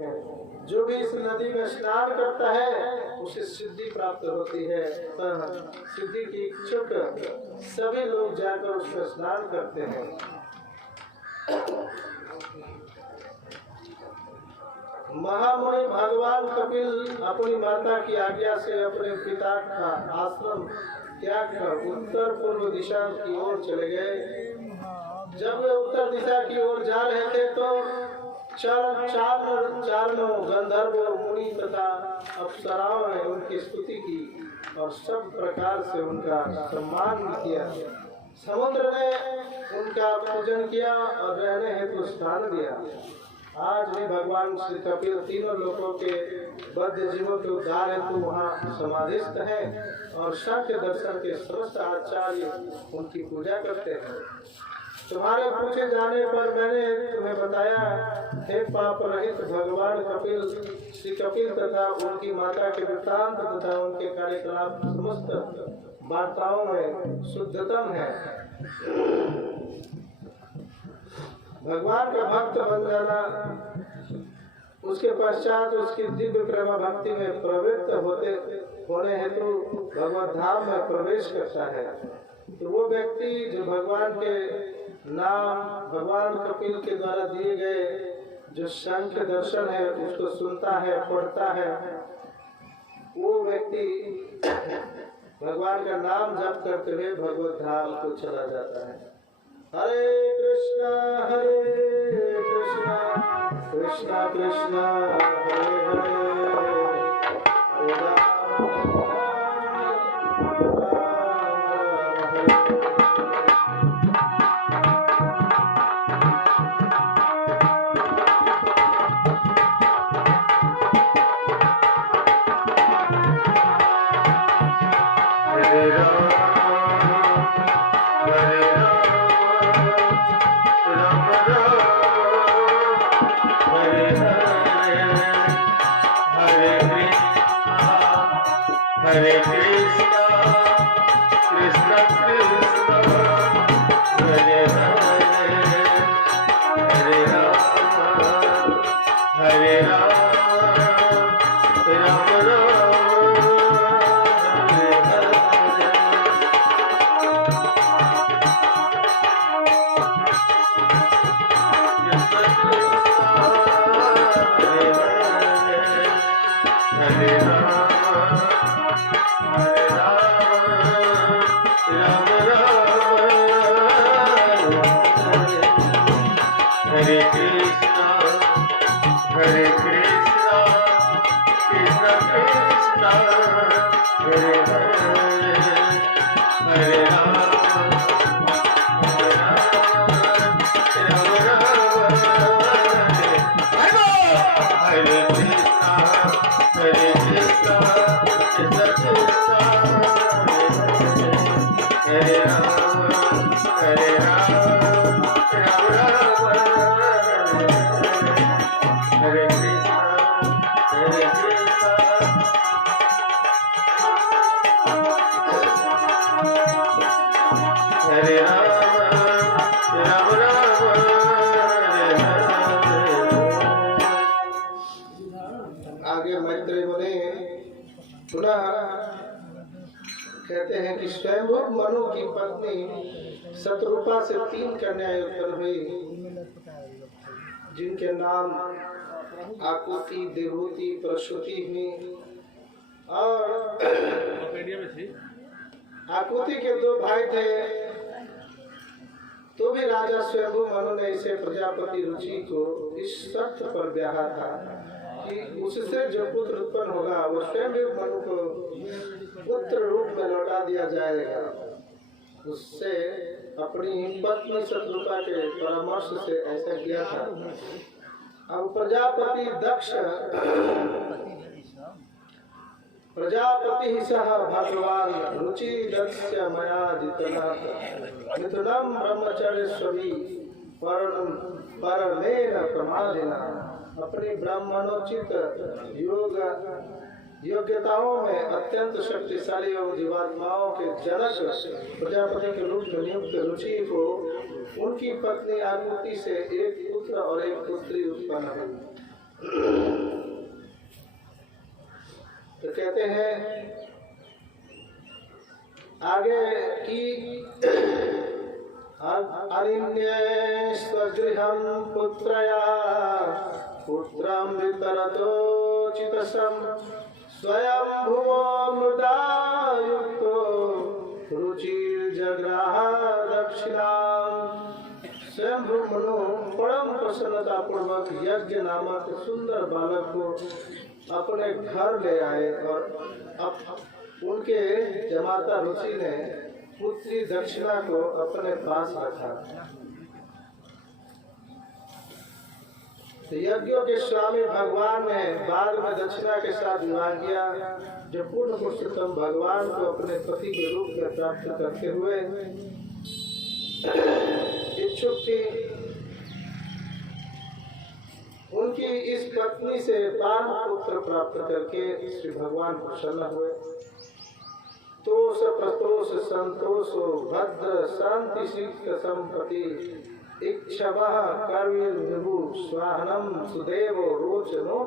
हैं। जो भी इस नदी में स्नान करता है उसे सिद्धि प्राप्त होती है। सिद्धि की इच्छुक सभी लोग जाकर उसमें स्नान करते हैं। महामुनि भगवान कपिल अपनी माता की आज्ञा से अपने पिता का आश्रम त्याग कर उत्तर पूर्व दिशा की ओर चले गए। जब वे उत्तर दिशा की ओर जा रहे थे तो चारों गंधर्व मुनि तथा अप्सराओं ने उनकी स्तुति की और सब प्रकार से उनका सम्मान किया। समुद्र ने उनका पूजन किया और रहने हेतु स्थान दिया। आज भी भगवान श्री कपिल तीनों लोकों के बद्ध जीवों के उद्धार हेतु वहाँ समाधिस्थ हैं और शाक्य दर्शन के समस्त आचार्य उनकी पूजा करते हैं। तुम्हारे पूछे जाने पर मैंने तुम्हें बताया, हे पाप रहित भगवान कपिल, श्री कपिल तथा उनकी माता के वृत्तांत तथा उनके कार्यकलाप समस्त वार्ताओं में शुद्धतम है। भगवान का भक्त बन जाना, उसके पश्चात उसकी दिव्य प्रेम भक्ति में प्रवृत्त होने हेतु भगवत धाम में प्रवेश करता है। तो वो व्यक्ति जो भगवान के नाम, भगवान कपिल के द्वारा दिए गए जो सांख्य दर्शन है उसको सुनता है, पढ़ता है, वो व्यक्ति भगवान का नाम जप करते हुए भगवत धाम को चला जाता है। हरे कृष्णा कृष्णा कृष्णा हरे हरे, हरे Ram Hare Krishna, Krishna Krishna, Hare Hare, Hare Rama, Hare Rama, Rama Rama, Hare Hare. Hare Rama. Hare Krishna, Hare Krishna, Krishna Krishna, Hare Hare, Hare Rama, Hare Rama, Rama Rama, Hare Krishna, Hare Krishna, Krishna Krishna, Hare Rama, Hare Rama. आगे मैत्रेय मुनि पुनः कहते हैं कि स्वयंभू मनु की पत्नी शतरूपा से 3 कन्याएं उत्पन्न हुई, जिनके नाम आकुति, देवहूति, प्रसूति हुई। और आकुति के 2 भाई थे, तो भी राजा स्वयंभू मनु ने इसे प्रजापति रुचि को इस शर्त पर ब्याहा था कि उससे जो पुत्र उत्पन्न होगा वो स्वयंभू मनु को पुत्र रूप में लौटा दिया जाएगा। उससे अपनी पत्नी शत्रुपा के परामर्श से ऐसा किया था। अब प्रजापति सह भगवान रुचि दस्य मया जितना मिथुनम ब्रह्मचर्य स्वभी परमेन प्रमादिना। अपनी ब्राह्मणोचित योग्यताओं में अत्यंत शक्तिशाली और जीवात्माओं के जनक प्रजापति के रूप में नियुक्त रुचि को उनकी पत्नी आकुति से एक पुत्र और एक पुत्री उत्पन्न हुई। कहते हैं आगे कि अरिण्येष्वगृहं पुत्रया पुत्रं वितरतोचितसं स्वयं भुवो मृदायुक्तो रुचिर्जग्राह दक्षिणां। स्वयं मनु परम प्रसन्नता पूर्वक यज्ञ नामक सुंदर बालक को अपने घर ले आए और अब उनके जमाता रुचि ने पुत्री दक्षिणा को अपने पास रखा। यज्ञों के स्वामी भगवान ने बाद में दक्षिणा के साथ विवाह किया, जो पूर्ण पुरुषोत्तम भगवान को अपने पति के रूप में प्राप्त करते हुए इच्छुक थी। उनकी इस पत्नी से 12 पुत्र प्राप्त करके श्री भगवान प्रसन्न हुए। तोष प्रतोष संतोषो भद्र शांति शीत संपत्ति इच्छवः कर्विर्विभु स्वाहनम सुदेवो रोचनो।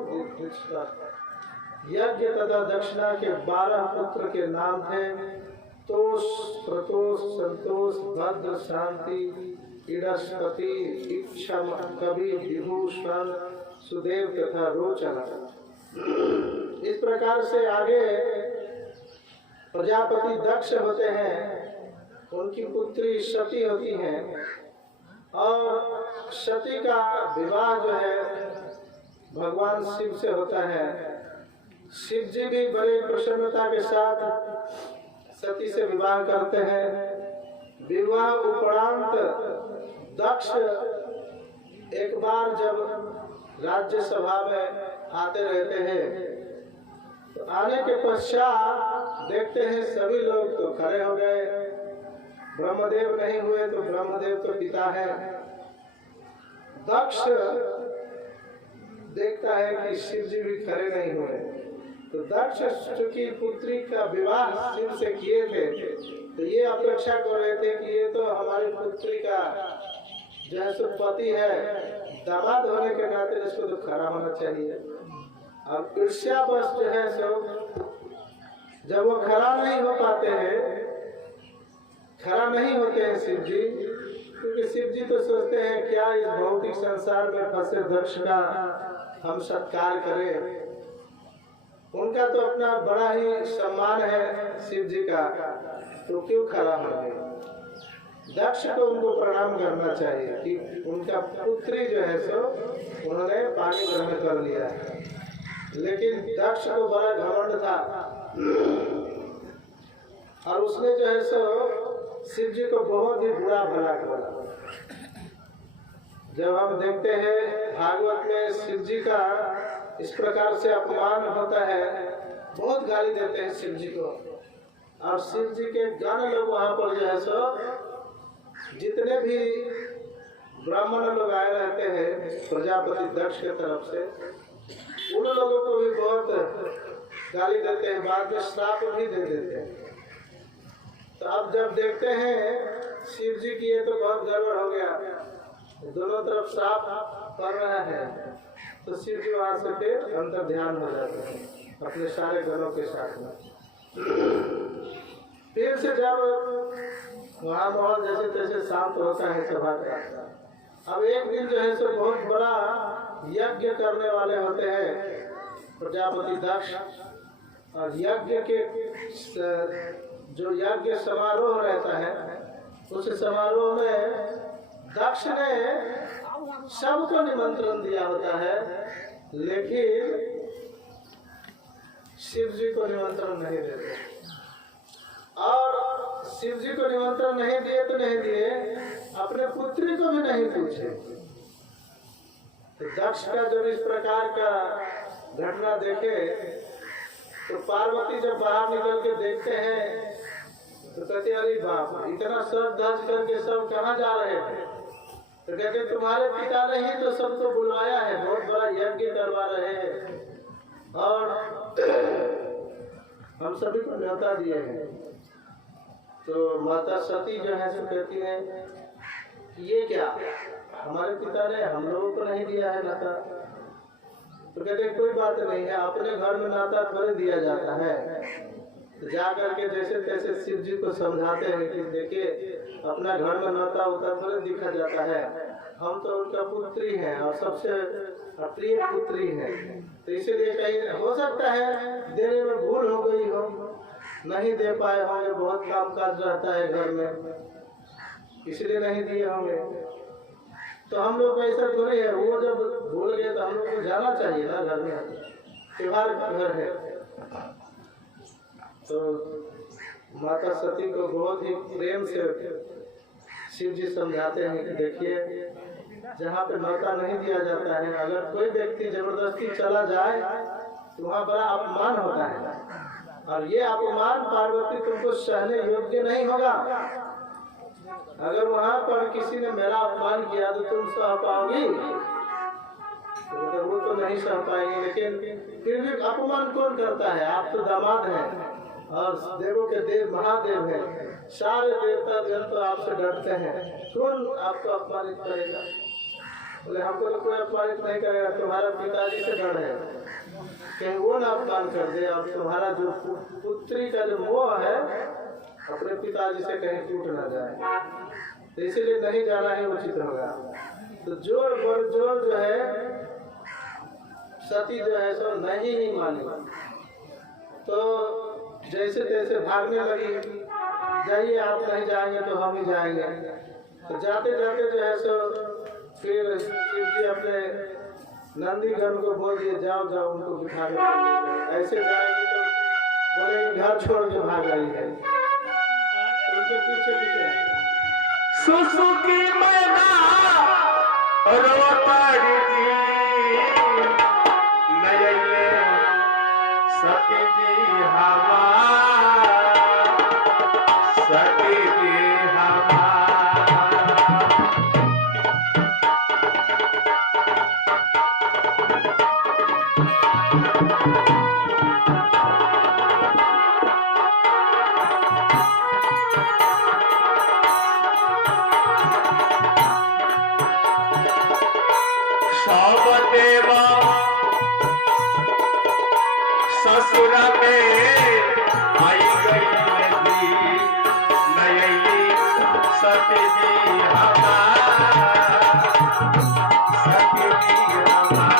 यज्ञ तथा दक्षिणा के 12 पुत्र के नाम थे तोष प्रतोष संतोष भद्र शांति इडस्पति इक्षम कवि विभूषण सुदेव तथा रोचन। इस प्रकार से आगे प्रजापति दक्ष होते हैं, उनकी पुत्री सती होती है और सती का विवाह जो है भगवान शिव से होता है। शिव जी भी बड़ी प्रसन्नता के साथ सती से विवाह करते हैं। विवाह उपरांत दक्ष एक बार जब राज्यसभा में आते रहते हैं तो आने के पश्चात देखते हैं सभी लोग तो खड़े हो गए, ब्रह्मदेव नहीं हुए तो ब्रह्मदेव तो पिता है। दक्ष देखता है कि शिव जी भी खड़े नहीं हुए, तो दक्ष चूंकि पुत्री का विवाह शिव से किए थे तो ये अपेक्षा कर रहे थे कि ये तो हमारी पुत्री का जो है सो पति है, दामाद होने के नाते इसको तो खड़ा होना चाहिए। अब ईर्ष्यावश जो है सो जब वो खड़ा नहीं हो पाते हैं, खड़ा नहीं होते हैं शिव जी, क्योंकि शिव जी तो सोचते हैं क्या इस भौतिक संसार में फंसे दक्ष का हम सत्कार करें। उनका तो अपना बड़ा ही सम्मान है शिव जी का, तो क्यों खड़ा होंगे। दक्ष को उनको प्रणाम करना चाहिए कि उनका पुत्री जो है सो उन्होंने पानी ग्रहण कर लिया है। लेकिन दक्ष को बड़ा घमंड था और उसने जो है सो शिव जी को बहुत ही बुरा भला बोला। जब हम देखते हैं भागवत में शिव जी का इस प्रकार से अपमान होता है, बहुत गाली देते हैं शिव जी को, और शिव जी के गण लोग वहां पर जो है सो जितने भी ब्राह्मण लोग आए रहते हैं प्रजापति दक्ष के तरफ से, उन लोगों को भी बहुत गाली देते हैं, बाद में श्राप भी दे देते हैं। तो अब जब देखते हैं शिव जी की ये तो बहुत गड़बड़ हो गया, दोनों तरफ श्राप पड़ रहा है, तो शिव जी वहां से फिर अंतर ध्यान हो जाते हैं अपने सारे गणों के साथ में। फिर से जब वहाँ माहौल जैसे तैसे शांत होता है सभा का, अब एक दिन जो है सो बहुत बड़ा यज्ञ करने वाले होते हैं प्रजापति दक्ष, और यज्ञ के जो यज्ञ समारोह रहता है उस समारोह में दक्ष ने सबको निमंत्रण दिया होता है, लेकिन शिव जी को निमंत्रण नहीं देते। और शिव जी को निमंत्रण नहीं दिए तो नहीं दिए, अपने पुत्री को भी नहीं पूछे। तो दक्ष का जब इस प्रकार का घटना देखे तो पार्वती जब बाहर निकल के देखते हैं तो कहते अरे बाप, इतना सब धज करके सब कहाँ जा रहे हैं। तो कहते तुम्हारे पिता ने ही तो सबको बुलवाया है, बहुत बड़ा यज्ञ करवा रहे हैं और हम सभी को न्योता दिए हैं। तो माता सती जो है सो कहती है ये क्या, हमारे पिता ने हम लोगों को नहीं दिया है न्योता। तो कहते हैं कोई बात नहीं है, अपने घर में नाता थोड़े दिया जाता है। तो जा करके जैसे तैसे शिव जी को समझाते हैं कि देखिए अपना घर में नाता उता थोड़े दिखा जाता है, हम तो उनका पुत्री हैं और सबसे प्रिय पुत्री है। तो इसीलिए कहीं हो सकता है देने में भूल हो गई हो, नहीं दे पाए होंगे, बहुत काम काज रहता है घर में, इसलिए नहीं दिए होंगे। तो हम लोग का ऐसा थोड़ी है, वो जब भूल गए तो हम लोग को जाना चाहिए ना, घर में त्योहार घर है। तो माता सती को बहुत ही प्रेम से शिव जी समझाते हैं कि देखिए जहाँ पे न्योता नहीं दिया जाता है, अगर कोई व्यक्ति जबरदस्ती चला जाए तो वहाँ बड़ा अपमान होता है, और ये अपमान पार्वती तुमको सहने योग्य नहीं होगा। अगर वहाँ पर किसी ने मेरा अपमान किया तो तुम सह पाओगी? तो वो तो नहीं सह पाएंगे, लेकिन फिर भी अपमान कौन करता है? आप तो दामाद हैं और देवों के देव महादेव हैं, सारे देवता गण तो आपसे डरते हैं, कौन आपको अपमानित करेगा? बोले हमको तो कोई अपमानित नहीं करेगा, तुम्हारा पिताजी से डर है, कहीं वो ना अपमान कर दे, और तुम्हारा जो पुत्री का जो मोह है अपने पिताजी से कहीं टूट ना जाए, तो इसीलिए नहीं जाना ही उचित होगा। तो जोर बर जोर जो है सती जो है सो नहीं ही मानी, तो जैसे तैसे भागने लगी, जाइए आप नहीं जाएंगे तो हम ही जाएंगे। तो जाते जाते जो है सो फिर शिव जी अपने नंदीगण को बोल दिए जाओ जाओ उनको बिठा के, ऐसे जाएगी तो बोलेगी घर छोड़ के भाग रही है, उनके पीछे पीछे सुसुकी मैना रोतारी जी नयले सती जी हवा सती जी हवा देवा ससुर में आई गई नदी नयली सती जी हवा सती जी हवा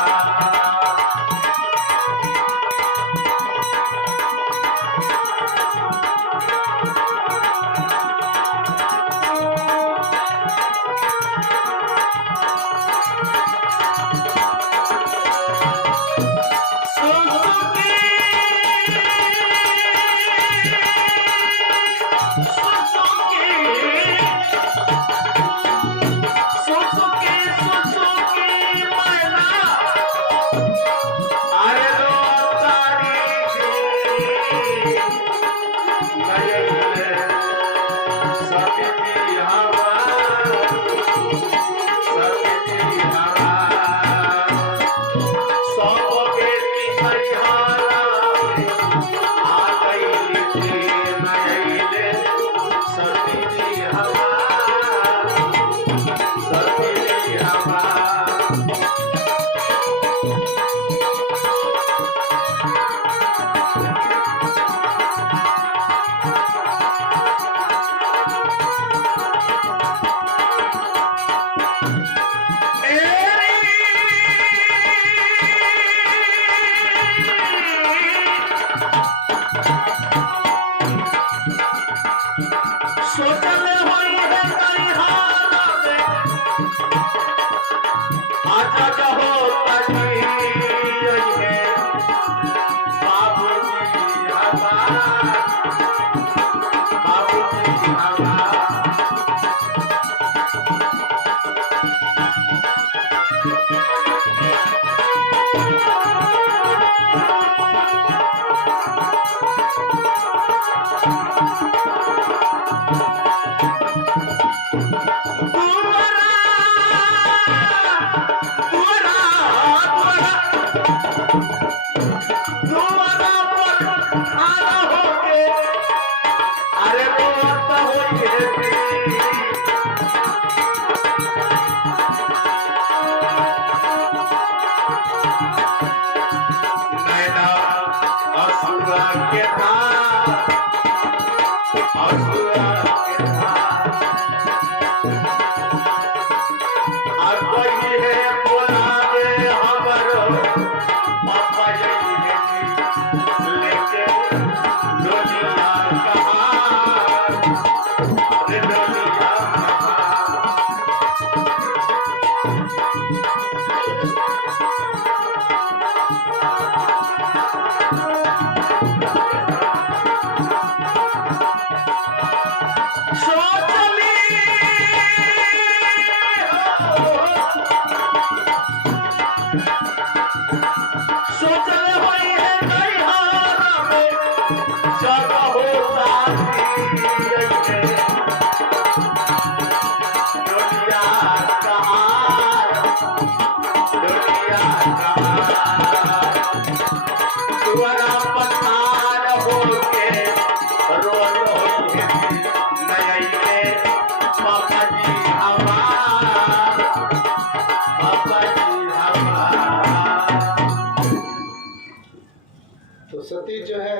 के था असुरा के था और कोई है बुलावे हमरो पापा यही लेके डोलिया कहाँ रे डोलिया तो सती जो है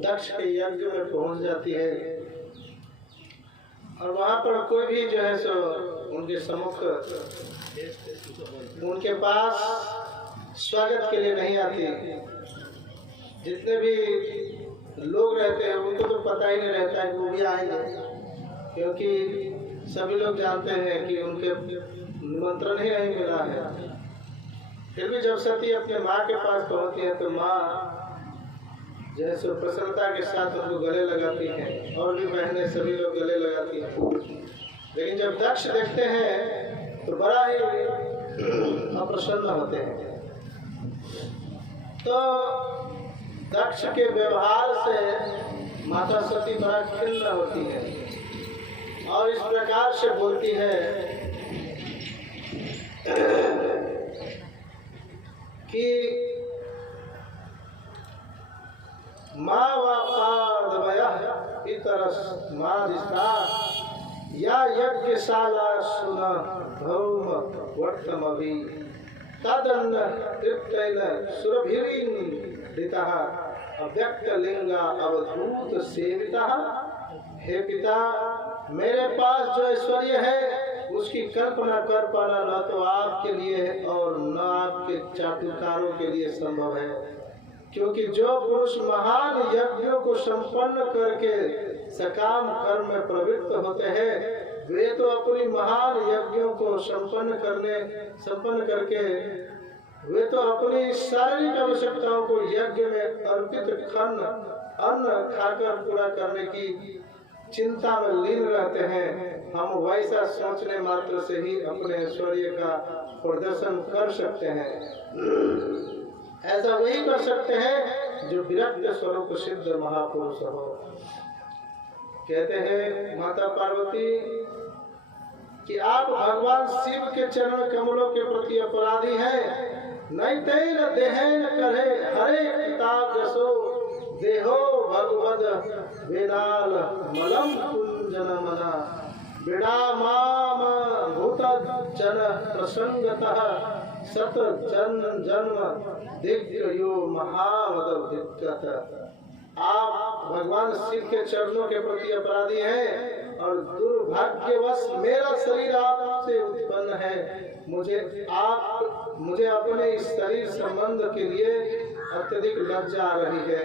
दक्ष के यज्ञ में पहुंच जाती है और वहां पर कोई भी जो है सो उनके सम्मुख उनके पास स्वागत के लिए नहीं आती। जितने भी लोग रहते हैं उनको तो पता ही नहीं रहता है कि वो भी आएंगे, क्योंकि सभी लोग जानते हैं कि उनके निमंत्रण ही नहीं मिला है। फिर भी जब सती अपने माँ के पास पहुंचती है तो माँ जैसे प्रसन्नता के साथ उनको गले लगाती हैं और भी बहनें सभी लोग गले लगाती हैं। लेकिन जब दक्ष देखते हैं तो बड़ा ही अप्रसन्न होते हैं। तो दक्ष के व्यवहार से माता सती बड़ा खिन्न होती है और इस प्रकार से बोलती है कि माँ वापादवयः पितरस मादिष्टा या यज्ञशाला सुन धौम वर्तमभि तदन्न तृप्तैल सुरभिरीन दितः अव्यक्तलिंगा अवधूत सेवितः। हे पिता, मेरे पास जो ऐश्वर्य है उसकी कल्पना कर पाना न तो आपके लिए और न आपके चाटुकारों के लिए संभव है, क्योंकि जो पुरुष महान यज्ञों को संपन्न करके सकाम कर्म में प्रवृत्त होते हैं वे तो अपनी महान यज्ञों को संपन्न करके वे तो अपनी शारीरिक आवश्यकताओं को यज्ञ में अर्पित अन्न खाकर पूरा करने की चिंता में लीन रहते हैं। हम वैसा सोचने मात्र से ही अपने ऐश्वर्य का प्रदर्शन कर सकते हैं। ऐसा वही कर सकते हैं जो विरक्त स्वरूप सिद्ध महापुरुष हो। कहते हैं माता पार्वती कि आप भगवान शिव के चरण कमलों के प्रति अपराधी हैं। नहीं तेन देहन करे हरे किताब जसो देहो भगवद वेदाल मलम कुंजन मना बिड़ा माम भूत जन प्रसंगतः सत जन्म दिग्यो महावद। आप भगवान शिव के चरणों के प्रति अपराधी हैं और दुर्भाग्यवश मेरा शरीर आपसे उत्पन्न है। मुझे अपने इस शरीर संबंध के लिए अत्यधिक लज्जा आ रही है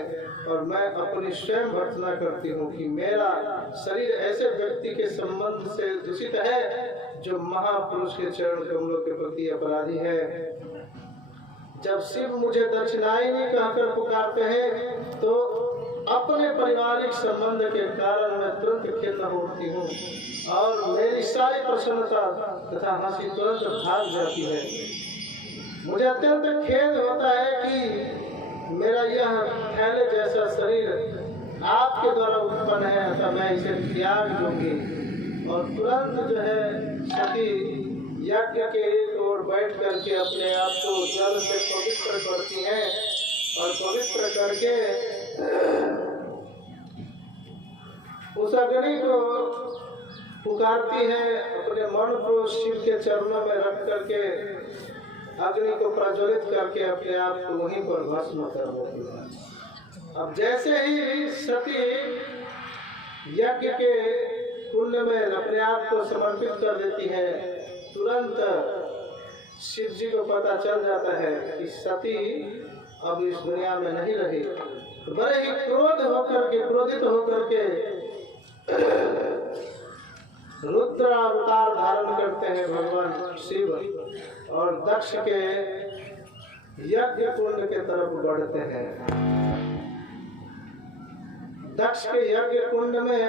और मैं अपनी स्वयं भर्त्सना करती हूँ कि मेरा शरीर ऐसे व्यक्ति के संबंध से दूषित है जो महापुरुष के चरण कमलों के प्रति अपराधी है। जब शिव मुझे दक्षिणायनी कहकर पुकारते हैं तो अपने पारिवारिक संबंध के कारण मैं तुरंत खिन्न होती हूँ और मेरी सारी प्रसन्नता तथा हंसी तुरंत भाग जाती है। मुझे अत्यंत खेद होता है कि मेरा यह फैले जैसा शरीर आपके द्वारा उत्पन्न है, अतः मैं इसे त्याग दूंगी। और तुरंत जो है सती यज्ञ के एक ओर बैठ करके अपने आप को जल से पवित्र करती हैं और पवित्र करके उस अग्नि को पुकारती है, अपने मन को शिव के चरणों में रख करके अग्नि को प्रज्वलित करके अपने आप को वहीं पर भस्म कर देती है। अब जैसे ही सती यज्ञ के कुंड में अपने आप को समर्पित कर देती है, तुरंत शिव जी को पता चल जाता है कि सती अब इस दुनिया में नहीं रही। तो बड़े ही क्रोधित होकर के रुद्र अवतार धारण करते हैं भगवान शिव और दक्ष के यज्ञ कुंड के तरफ बढ़ते हैं। दक्ष के यज्ञ कुंड में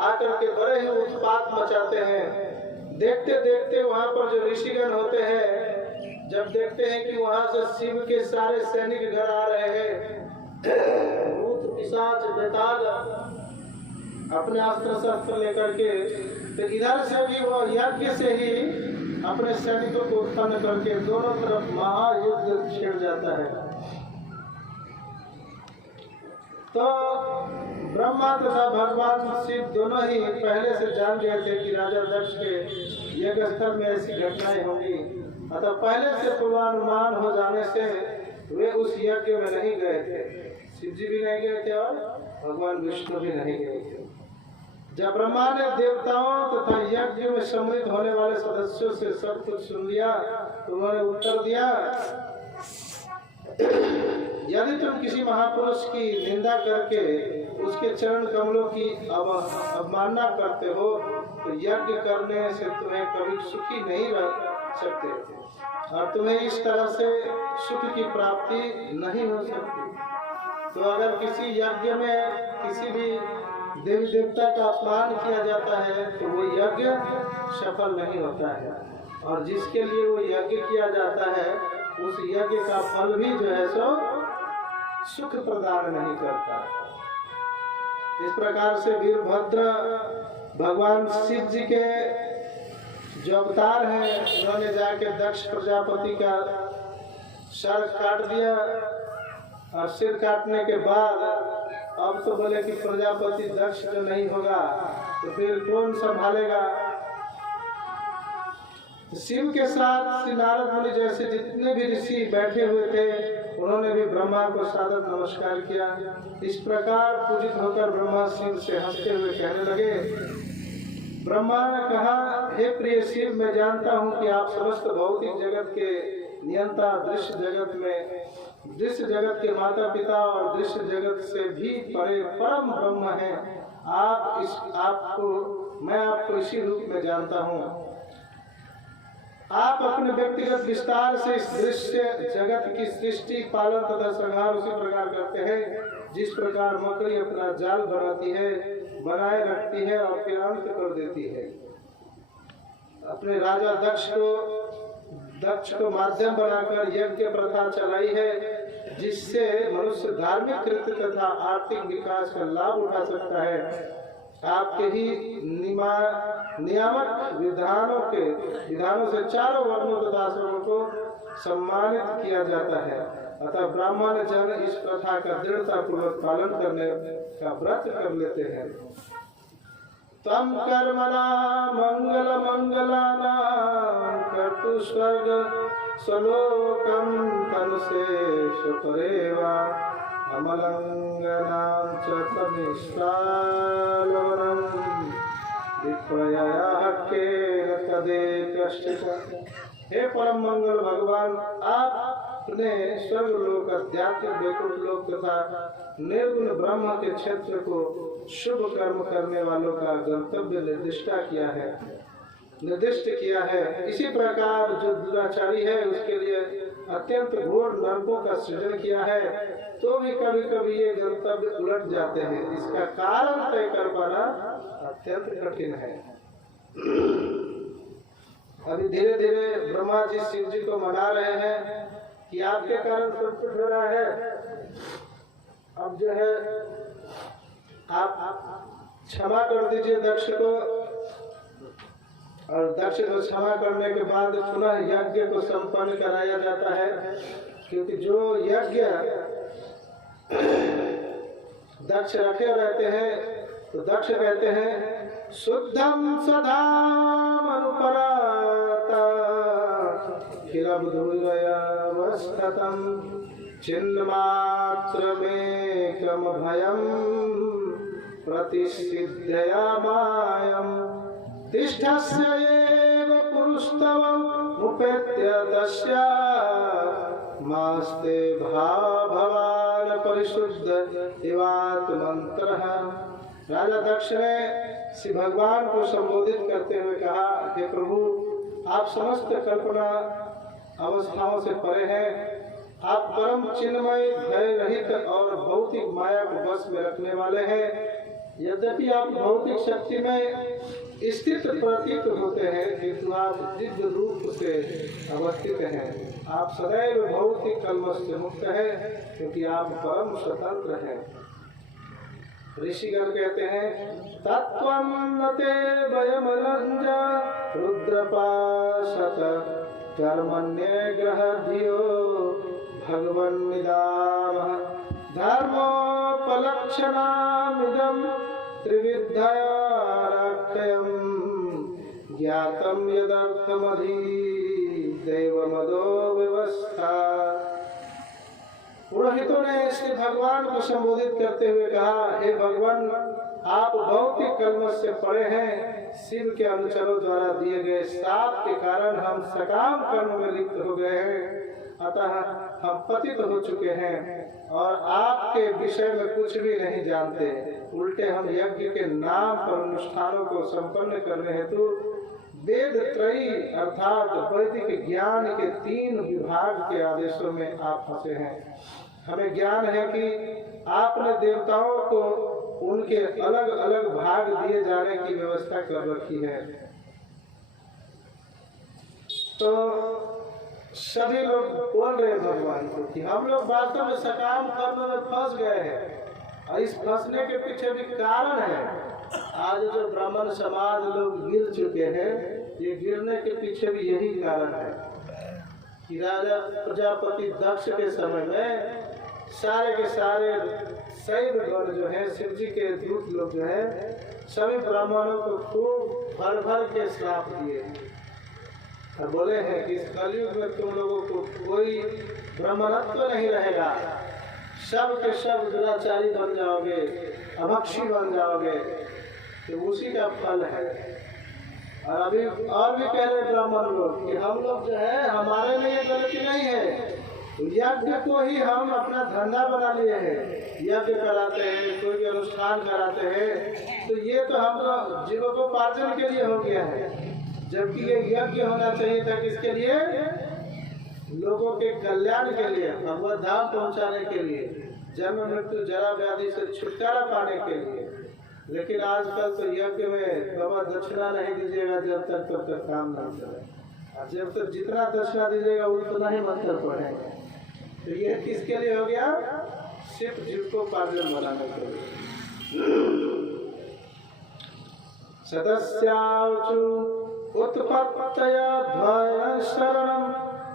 आकर के बड़े ही उत्पात मचाते हैं। देखते देखते वहां पर जो ऋषिगण होते हैं, जब देखते हैं कि वहां से शिव के सारे सैनिक घर आ रहे हैं, भूत पिशाच बेताल अपने अस्त्र शस्त्र लेकर के, तो इधर से भी वो यज्ञ से ही अपने सैनिकों को उत्पन्न करके दोनों तरफ महायुद्ध छिड़ जाता है। तो ब्रह्मा तथा भगवान शिव दोनों ही पहले से जान गए थे कि राजा दक्ष के यज्ञ स्थल में ऐसी घटनाएं होंगी, अतः पहले से पूर्वानुमान हो जाने से वे उस यज्ञ में नहीं गए थे। शिव जी भी नहीं गए थे और भगवान विष्णु भी नहीं गए थे। जब ब्रह्मा ने देवताओं तथा यज्ञ में सम्मिलित होने वाले सदस्यों से सब कुछ सुन लिया तो उन्होंने उत्तर दिया, यदि तुम किसी महापुरुष की निंदा करके उसके चरण कमलों की अवमानना करते हो तो यज्ञ करने से तुम्हें कभी सुखी नहीं रह सकते और तुम्हें इस तरह से सुख की प्राप्ति नहीं हो सकती। तो अगर किसी यज्ञ में किसी भी देवी देवता का अपमान किया जाता है तो वो यज्ञ सफल नहीं होता है, और जिसके लिए वो यज्ञ किया जाता है उस यज्ञ का फल भी जो है सो सुख प्रदान नहीं करता। इस प्रकार से वीरभद्र भगवान शिव जी के जो अवतार हैं, उन्होंने जाके दक्ष प्रजापति का सर काट दिया और सिर काटने के बाद अब तो बोले कि प्रजापति दक्ष जो नहीं होगा तो फिर कौन संभालेगा। शिव के साथ श्री नारद मुनि जैसे जितने भी ऋषि बैठे हुए थे उन्होंने भी ब्रह्मा को सादर नमस्कार किया। इस प्रकार पूजित होकर ब्रह्मा शिव से हंसते हुए कहने लगे। ब्रह्मा ने कहा, हे प्रिय शिव, मैं जानता हूँ कि आप समस्त भौतिक जगत के नियंता, दृश्य जगत के माता पिता और दृश्य जगत से भी परे परम ब्रह्म हैं। मैं आपको इसी रूप में जानता हूँ। आप अपने व्यक्तिगत विस्तार से इस दृश्य जगत की सृष्टि, पालन तथा संहार उसी प्रकार करते हैं जिस प्रकार मकड़ी अपना जाल बनाती है, बनाए रखती है और फिर अंत कर देती है। अपने राजा दक्ष को माध्यम बनाकर यज्ञ प्रथा चलाई है, जिससे मनुष्य धार्मिक कृत्य तथा आर्थिक विकास का लाभ उठा सकता है। आपके ही नियामक विधानों से चारों वर्णों तथा आश्रमों को सम्मानित किया जाता है। अतः ब्राह्मण जन इस प्रथा का दृढ़ता पूर्वक पालन करने का व्रत कर लेते हैं। तम कर्मणा मंगलानां कर्तु स्वर्ग स्वलोकं तनुशेष परेवा अमलंगनां च तमिष्टालवनं विप्रयाः केन तदेकश्चित्। हे परम मंगल भगवान, आपने स्वर्गलोक, आध्यात्मिक वैकुंठ लोक तथा निर्गुण ब्रह्म के क्षेत्र को शुभ कर्म करने वालों का गंतव्य निर्दिष्ट किया है। इसी प्रकार जो दुराचारी है उसके लिए अत्यंत घोर नरकों का सृजन किया है, तो भी कभी कभी ये गंतव्य उलट जाते हैं। इसका कारण तय कर पाना अत्यंत कठिन है। अभी धीरे धीरे ब्रह्मा जी शिव जी को मना रहे हैं कि आपके कारण सब कुछ हो रहा है। अब जो है आप क्षमा कर दीजिए दक्ष को, और दक्ष को क्षमा करने के बाद पुनः यज्ञ को संपन्न कराया जाता है। क्योंकि जो यज्ञ दक्ष रखे रहते हैं तो दक्ष कहते हैं, शुद्धम सदा मनुपराता किलबुधुरयावस्थितम् चिन्मात्रमेकं भयं प्रतिसिद्धया मायं तिष्ठस्य एव पुरुषतममुपेत्य तस्या मास्ते भवान् परिशुद्ध इवात्मन्त्रः। राजा दक्ष ने श्री भगवान को संबोधित करते हुए कहा, हे प्रभु, आप समस्त कल्पना अवस्थाओं से परे हैं। आप परम चिन्मय, भय रहित और भौतिक माया को बस में रखने वाले हैं। यद्यपि आप भौतिक शक्ति में स्थित प्रतीत होते हैं, किंतु आप दिव्य रूप से अवस्थित हैं। आप सदैव भौतिक कलमश से मुक्त हैं, क्योंकि आप परम स्वतंत्र हैं। ऋषिगण कहते हैं, तत्त्वं न ते भयमलञ्जा रुद्रपाशत कर्मण्येग्रह धियो भगवन्निदामः धर्मोपलक्षणामिदं त्रिविद्याराख्यं ज्ञातं यदर्थमधीदेवमदो व्यवस्था। पुरोहितों ने श्री भगवान को संबोधित करते हुए कहा, हे भगवान, आप भौतिक कलमश से परे हैं। शिव के अनुचरों द्वारा दिए गए शाप के कारण हम सकाम कर्म में लिप्त हो गए हैं, अतः हम पतित हो चुके हैं और आपके विषय में कुछ भी नहीं जानते। उल्टे हम यज्ञ के नाम पर अनुष्ठानों को संपन्न करने हेतु वेद त्रयी अर्थात वैदिक ज्ञान के 3 विभाग के आदेशों में आप फंसे हैं। हमें ज्ञान है कि आपने देवताओं को उनके अलग अलग भाग दिए जाने की व्यवस्था कर रखी है। तो सभी लोग बोल रहे हैं भगवान को कि हम लोग वास्तव में सकाम कर्म में फंस गए हैं, और इस फंसने के पीछे भी कारण है। आज जो ब्राह्मण समाज लोग गिर चुके हैं, ये गिरने के पीछे भी यही कारण है कि राजा प्रजापति दक्ष के समय में सारे के सारे शैवगण जो है, शिव जी के दूत लोग जो है, सभी ब्राह्मणों को खूब भर भर के श्राप दिए और बोले हैं कि इस कलयुग में तुम लोगों को कोई ब्राह्मणत्व नहीं रहेगा, सब के सब दुराचारी बन जाओगे, अभक्षी बन जाओगे। तो उसी का फल है। और अभी और भी कह रहे ब्राह्मण लोग कि हम लोग जो है, हमारे में ये गलती नहीं है, यज्ञ को ही हम अपना धंधा बना लिए हैं। यज्ञ कराते हैं, कोई भी अनुष्ठान कराते हैं, तो ये तो हम लोग जीवकोपार्जन के लिए हो गया है, जबकि ये यज्ञ होना चाहिए था किसके लिए? लोगों के कल्याण के लिए, भगवत धाम पहुंचाने के लिए, जन्म मृत्यु जरा व्याधि से छुटकारा पाने के लिए। लेकिन आजकल तो यज्ञ में बाबा दक्षिणा नहीं दीजिएगा जब तक काम नहीं चले, और जब तक जितना दक्षिणा दीजिएगा उतना ही मंत्र पढ़ेंगे। तो ये किसके लिए हो गया? सिर्फ जीवकोपार्जन बनाने के लिए। सदस्याचु उत्पत्तया भय शरणं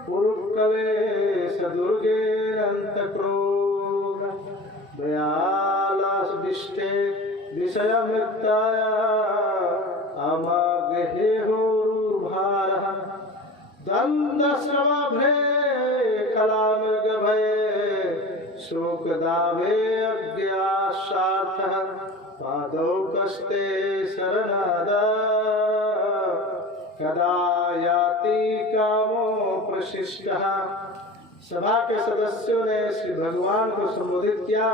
पुरुक्कलेश दुर्गेरन्तक्रोध दयालासदिष्टे विषयमृत्ताया अमगेहोरुभारः द्वन्द्वश्रमभे खलामृगभये शोकदावे अज्ञाशार्थः पादौ कस्ते शरणादा कदा याति कामो प्रशिष्टः। सभा के सदस्यों ने श्री भगवान को संबोधित किया,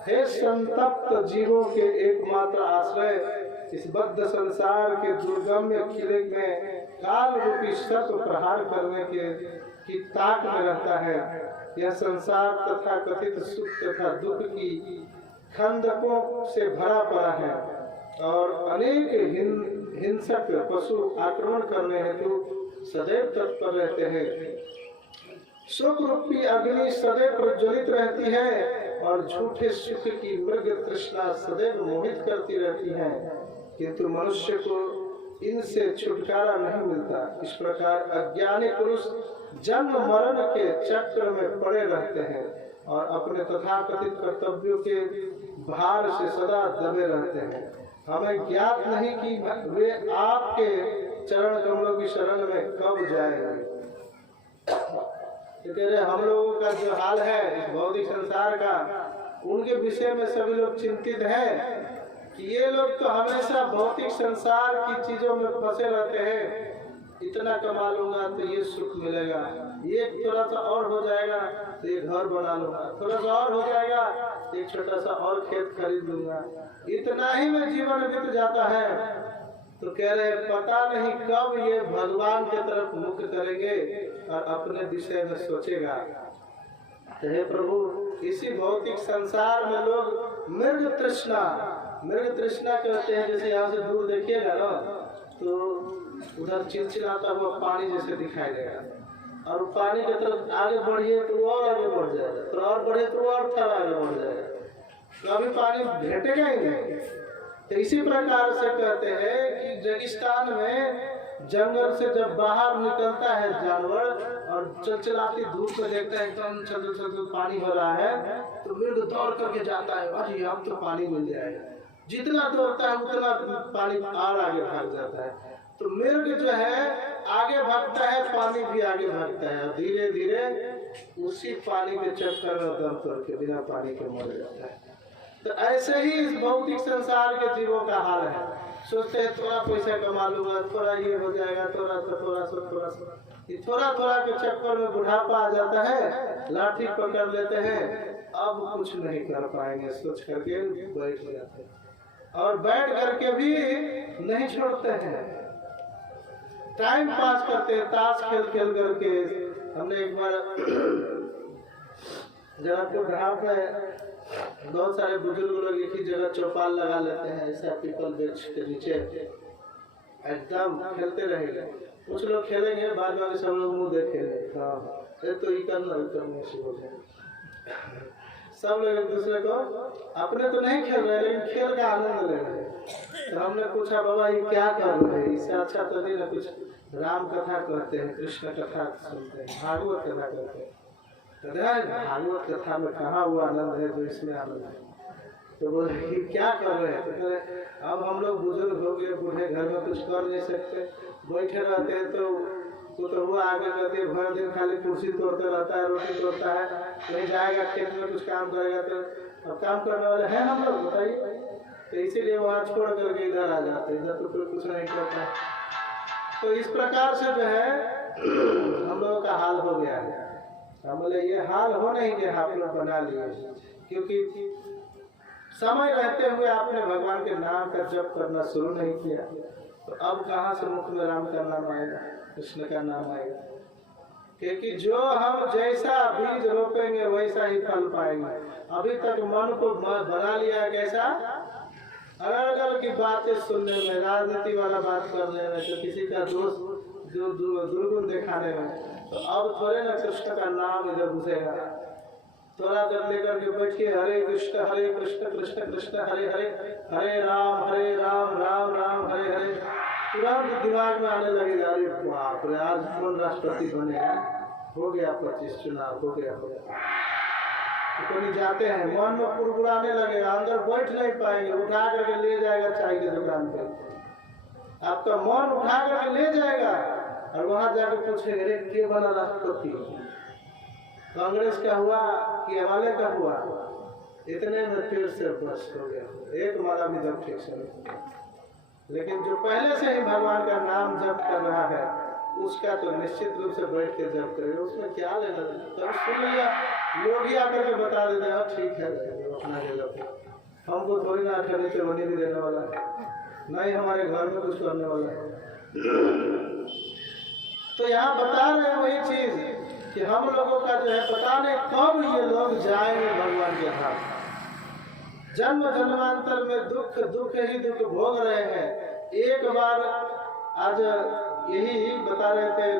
हे संतप्त जीवों के एकमात्र आश्रय, इस बद्ध संसार के दुर्गम्य किले में काल रूपी सर्प प्रहार करने के की ताक में रहता है। यह संसार तथा कथित सुख तथा दुख की खंडकों से भरा पड़ा है और अनेक हिंसक पशु आक्रमण करने हेतु सदैव तत्पर रहते हैं। सुख रूपी अग्नि सदैव प्रज्वलित रहती है और झूठे सुख की मृग तृष्णा सदैव मोहित करती रहती है, किंतु मनुष्य को इनसे छुटकारा नहीं मिलता। इस प्रकार अज्ञानी पुरुष जन्म मरण के चक्र में पड़े रहते हैं और अपने तथाकथित कर्तव्यों के भार से सदा दबे रहते हैं। हमें ज्ञात नहीं कि वे आपके चरण कमलों की शरण में कब जाएंगे। तो कह रहे हम लोगों का जो हाल है इस भौतिक संसार का, उनके विषय में सभी लोग चिंतित हैं कि ये लोग तो हमेशा भौतिक संसार की चीजों में फंसे रहते हैं। इतना कमा लूंगा तो ये सुख मिलेगा, ये थोड़ा सा और हो जाएगा तो ये घर बना लूंगा, थोड़ा सा और हो जाएगा तो एक छोटा सा और खेत खरीद लूंगा, इतना ही में जीवन बीत जाता है। तो कह रहे पता नहीं कब ये भगवान की तरफ मुख करेंगे और अपने विषय में सोचेगा। हे प्रभु, इसी भौतिक संसार में लोग मृग तृष्णा कहते हैं। जैसे यहाँ से दूर देखिएगा ना तो उधर चिलचिलाता हुआ पानी जैसे दिखाई देगा, और पानी की तरफ आगे बढ़िए तो और आगे बढ़ जाएगा, तो और बढ़े तो और थोड़ा आगे बढ़ जाएगा, कभी पानी भेटेगा ही नहीं। तो इसी प्रकार से कहते हैं कि रेगिस्तान में जंगल से जब बाहर निकलता है जानवर और चलचलाती धूप में देखता है एकदम चल पानी हो रहा है, तो मृग दौड़ करके जाता है, अरे अब तो पानी मिल जाएगा। जितना दौड़ता है उतना पानी और आगे भाग जाता है। तो मृग जो है आगे भागता है, पानी भी आगे भागता है, और धीरे धीरे उसी पानी के चक्कर में दम तोड़ के बिना पानी के मर जाता है। तो ऐसे ही इस भौतिक संसार के जीवों का हाल है। सोचते हैं थोड़ा पैसा कमा लूंगा, थोड़ा ये हो जाएगा, थोड़ा थोड़ा के चक्कर में बुढ़ापा आ जाता है, लाठी पकड़ लेते हैं, अब कुछ नहीं कर पाएंगे सोच करके बैठ जाते हैं, और बैठ करके भी नहीं छोड़ते हैं, टाइम पास करते हैं ताश खेल करके। हमने एक बार जनकपुर धाम में बहुत सारे बुजुर्ग लोग एक ही जगह चौपाल लगा लेते हैं, ऐसा पीपल वृक्ष के नीचे एकदम खेलते रहेंगे। कुछ लोग खेलेंगे, बाद में सब लोग मुंह देखेंगे, हाँ ये तो ही करना शुरू हो जाए। सब लोग एक दूसरे को, अपने तो नहीं खेल रहे लेकिन खेल का आनंद ले रहे हैं। तो हमने पूछा बाबा ये क्या कर रहे हैं, इससे अच्छा तो नहीं ना कुछ राम कथा कहते हैं, कृष्ण कथा सुनते हैं, भागवत कथा करते हैं। भागवत कथा में कहाँ वो आनंद है जो इसमें आनंद है। तो बोले क्या कर रहे हैं, तो अब हम लोग बुजुर्ग हो गए, बूढ़े, घर में कुछ कर नहीं सकते, बैठे रहते हैं। तो हुआ आगे कहते भर दिन खाली कुर्सी तोड़ते रहता है, रोटी तोड़ता है, नहीं जाएगा खेत में कुछ काम करेगा। तो अब काम करने वाले हैं हम लोग, बताइए। तो इसीलिए वहाँ छोड़ करके इधर आ जाते हैं, इधर तो कोई कुछ नहीं करता। तो इस प्रकार से जो है हम लोगों का हाल हो गया है। हम बोले ये हाल हो नहीं गया, आप लोग बना लिए, क्योंकि समय रहते हुए आपने भगवान के नाम का जप करना शुरू नहीं किया। तो अब कहाँ से मुख में राम का नाम आएगा, कृष्ण का नाम आएगा? क्योंकि जो हम जैसा बीज रोपेंगे वैसा ही फल पाएंगे। अभी तक मन को बना लिया कैसा, अलग की बातें सुनने में, राजनीति वाला बात करने में, तो किसी का दोष दुर्गुण दिखाने में। तो अब थोड़े ना कृष्ण का नाम इधर घुसेगा। थोड़ा देर लेकर के बैठिए, हरे कृष्ण कृष्ण कृष्ण हरे हरे, हरे राम राम राम हरे हरे, तुरंत दिमाग में आने लगेगा, अरे बाप रे आज कौन राष्ट्रपति बनेगा, हो गया 25 चुनाव, हो गया। कहीं जाते हैं मन में कुड़कुड़ाने लगेगा, अंदर बैठ नहीं पाएंगे, उठा करके ले जाएगा चाय की दुकान पे, आपका मन उठा करके ले जाएगा और वहां जाकर पूछेंगे अरे के बना राष्ट्रपति, कांग्रेस का हुआ कि एमएलए का हुआ? इतने में फिर से बस हो गया, एक माला भी जब ठीक से नहीं। लेकिन जो पहले से ही भगवान का नाम जप कर रहा है उसका तो निश्चित रूप से बैठ के जप करेगा, उसमें क्या लेना। तो सुन लिया, लोग ही आकर के बता देते हैं ठीक है अपना जगह पे, हमको थोड़ी ना अठन्नी चवन्नी भी देने वाला है, नहीं हमारे घर में कुछ करने वाला है। तो यहाँ बता रहे हैं वही चीज कि हम लोगों का जो है पता नहीं कब ये लोग जाएंगे भगवान के हाथ। जन्म जन्मांतर में दुख ही दुख भोग रहे हैं। एक बार आज यही बता रहे थे,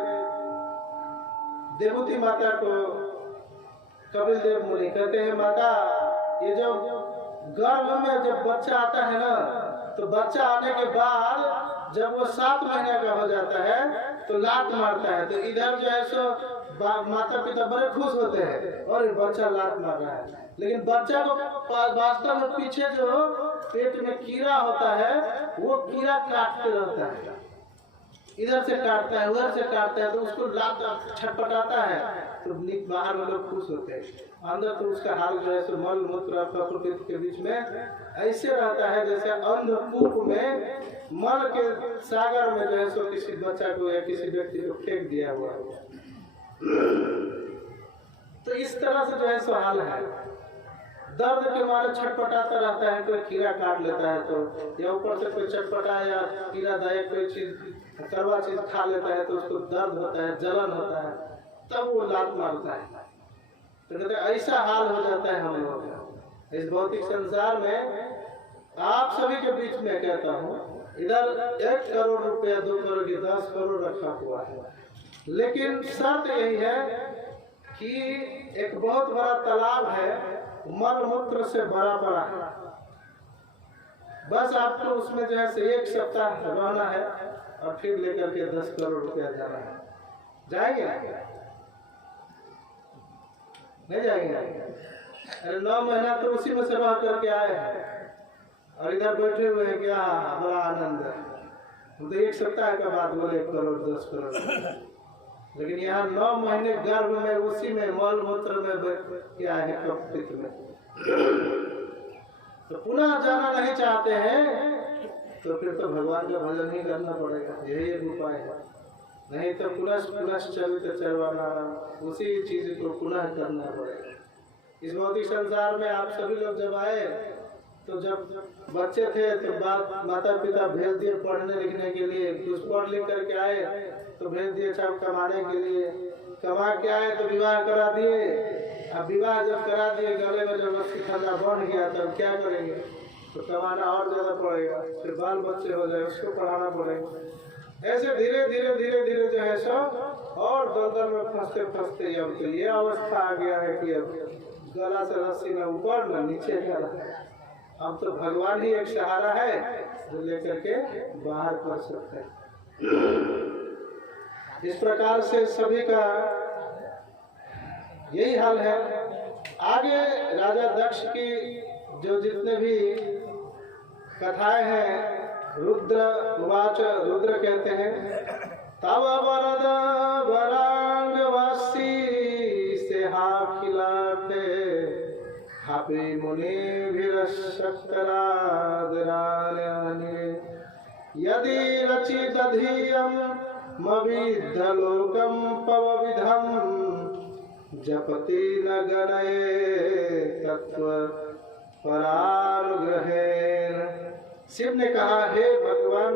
देवूती माता को कपिल देव मुनि कहते हैं माता ये जब गर्भ में जब बच्चा आता है ना, तो बच्चा आने के बाद जब वो 7 महीने का हो जाता है तो लात मारता है। तो इधर जो है सो माता पिता बड़े खुश होते हैं और बच्चा लात मार रहा है, लेकिन बच्चा को वास्तव में पीछे जो पेट में कीड़ा होता है वो कीड़ा काटते रहता है, इधर से काटता है उधर से काटता है, तो उसको लात छटपटाता है। तो बाहर में लोग खुश होते हैं, अंदर तो उसका हाल जो है सो मल मूत्र और प्रकृति के बीच में ऐसे रहता है जैसे अंधकूप में मल के सागर में जो है सो किसी बच्चा को या किसी व्यक्ति को फेंक दिया हुआ है। तो इस तरह से जो है सो हाल है। दर्द के मारे छटपटाता रहता है, कोई कीड़ा काट लेता है तो, या ऊपर से कोई चटपटा या कीड़ादायक कोई चीज कड़वा चीज खा लेता है तो उसको दर्द होता है, जलन होता है, तब वो लात मारता है। तो कहते ऐसा हाल हो जाता है हम लोगों का इस भौतिक संसार में। आप सभी के बीच में कहता हूँ, इधर 1 करोड़ रुपया 2 करोड़ की 10 करोड़ रखा हुआ है, लेकिन शर्त यही है कि एक बहुत बड़ा तालाब है, मल मूत्र से भरा पड़ा है, बस आपको उसमें जो है से 1 सप्ताह रहना है और फिर लेकर के 10 करोड़ रुपया जाना है। जाएंगे नहीं जाएंगे? अरे 9 महीना तो उसी में से रह करके आए हैं और इधर बैठे हुए हैं, क्या बड़ा आनंद है। हम तो 1 सप्ताह का बाद बोले 1 करोड़ 10 करोड़, लेकिन यहाँ 9 महीने गर्भ में उसी में मल मूत्र में क्या है कपित में, तो पुनः जाना नहीं चाहते हैं तो फिर तो भगवान का भजन ही करना पड़ेगा, यही एक उपाय है। नहीं तो पुनः चरित चरवाना, उसी चीज को पुनः करना पड़ेगा। इस भौतिक संसार में आप सभी लोग जब आए तो जब बच्चे थे तो माता पिता भेज दिए पढ़ने लिखने के लिए, कुछ पढ़ लिख करके आए तो भेज दिए सब कमाने के लिए, कमा के आए तो विवाह करा दिए। अब विवाह जब करा दिए, गले में जब रस्सी खजा बन गया तब क्या करेंगे, तो कमाना और ज्यादा पड़ेगा, फिर बाल बच्चे हो जाए उसको पढ़ाना पड़ेगा। ऐसे धीरे धीरे धीरे धीरे जो है सब और दलदल में फंसते फंसते अब तो ये अवस्था आ गया है कि अब गला से रस्सी न ऊपर न नीचे गला। अब तो भगवान ही एक सहारा है जो लेकर के बाहर कर सकते हैं। इस प्रकार से सभी का यही हाल है। आगे राजा दक्ष की जो जितने भी कथाएं हैं, रुद्र उवाच, रुद्र कहते हैं तब वरद वरांगवासी से हाखिलाते हापि मुनि भिरशक्तरादराने यदि रचिदधियं मविद्धलोकं पवविधं जपति न गणये तत्व परानुग्रहेण। शिव ने कहा, हे भगवान,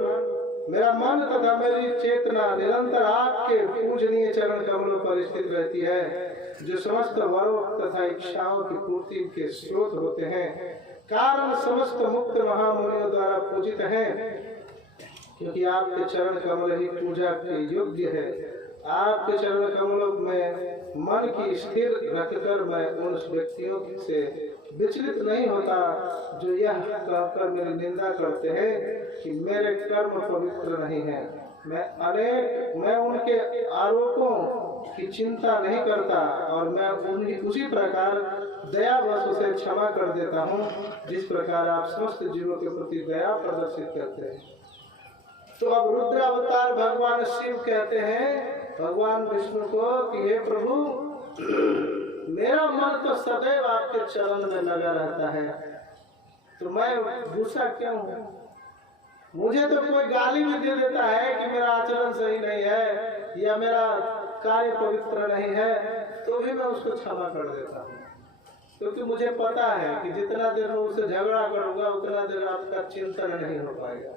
मेरा मन तथा मेरी चेतना निरंतर आपके पूजनीय चरण कमलों पर स्थित रहती है, जो समस्त वरों तथा इच्छाओं की पूर्ति के स्रोत होते हैं, कारण समस्त मुक्त महामुनियों द्वारा पूजित हैं, क्योंकि आपके चरण कमल ही पूजा के योग्य है। आपके चरण कमलों में मन की स्थिर रखकर मैं उन व्यक्तियों से विचलित नहीं होता जो यह कहकर मेरी निंदा करते हैं कि मेरे कर्म पवित्र नहीं है। मैं उनके आरोपों की चिंता नहीं करता और मैं उसी प्रकार दयावश उसे क्षमा कर देता हूँ, जिस प्रकार आप समस्त जीवों के प्रति दया प्रदर्शित करते हैं। तो अब रुद्र अवतार भगवान शिव कहते हैं भगवान विष्णु को कि हे प्रभु, मेरा मन तो सदैव आपके चरण में लगा रहता है, तो मैं गुस्सा क्यों हूँ? मुझे तो कोई गाली भी दे देता है कि मेरा आचरण सही नहीं है या मेरा कार्य पवित्र नहीं है, तो भी मैं उसको क्षमा कर देता हूँ, क्योंकि मुझे पता है कि जितना देर मैं उससे झगड़ा करूंगा उतना देर आपका चिंतन नहीं हो पाएगा,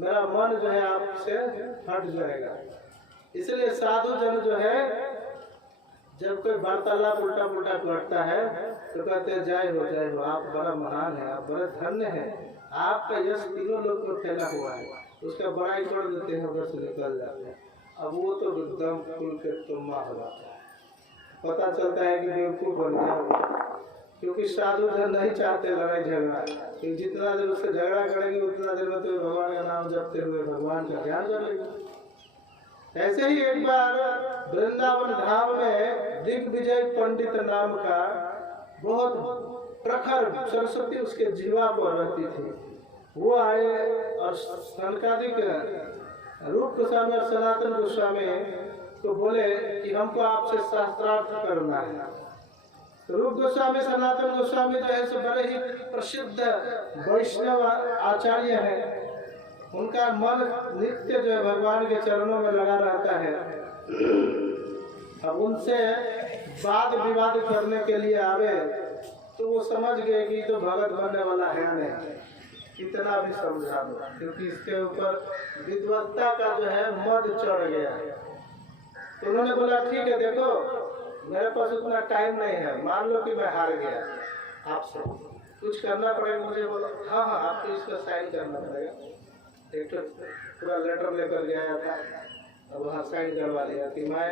मेरा मन जो है आपसे हट जाएगा। इसलिए साधु जन जो है जब कोई वार्तालाप उल्टा पुल्टा करता है तो कहते हैं जय हो, आप बड़ा महान है, आप बड़े धन्य है, आपका यश तीनों लोग में फैला हुआ है, उसका बड़ाई कर देते हैं, उधर से निकल जाते हैं। अब वो तो एकदम खुल के तुम्बा हो जाता है, पता चलता है कि बेवकूफ बन गया, क्योंकि साधु जन नहीं चाहते लड़ाई झगड़ा, कि जितना देर उससे झगड़ा करेंगे उतना देर में तो भगवान का नाम जपते हुए भगवान का ध्यान कर लेंगे। ऐसे ही एक बार वृंदावन धाम में दिग्विजय पंडित नाम का बहुत प्रखर सरस्वती उसके जीवा पर रहती थी। वो आए और सनकादिक रूप गोस्वामी और सनातन गोस्वामी तो बोले कि हमको आपसे शास्त्रार्थ करना है। तो रूप गोस्वामी सनातन गोस्वामी जो है सो बड़े ही प्रसिद्ध वैष्णव आचार्य हैं। उनका मन नित्य जो है भगवान के चरणों में लगा रहता है। अब उनसे वाद विवाद करने के लिए आवे तो वो समझ गए कि तो भगत बनने वाला है नहीं, कितना भी समझा दो, क्योंकि इसके ऊपर विद्वत्ता का जो है मद चढ़ गया है। तो उन्होंने बोला ठीक है, देखो मेरे पास उतना टाइम नहीं है, मान लो कि मैं हार गया, आपसे कुछ करना पड़ेगा मुझे। बोला हाँ हाँ आपको इसका साइन करना पड़ेगा। एक तो पूरा लेटर लेकर गया था और वहाँ साइन करवा लिया कि मैं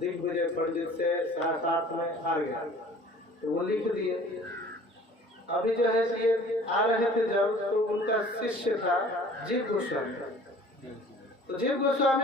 दिग्विजय पंडित से साथ में हार गया। तो वो लिख दिए। अभी जो है ये आ रहे थे जब, तो उनका शिष्य था जीव गोस्वामी। तो जीव गोस्वामी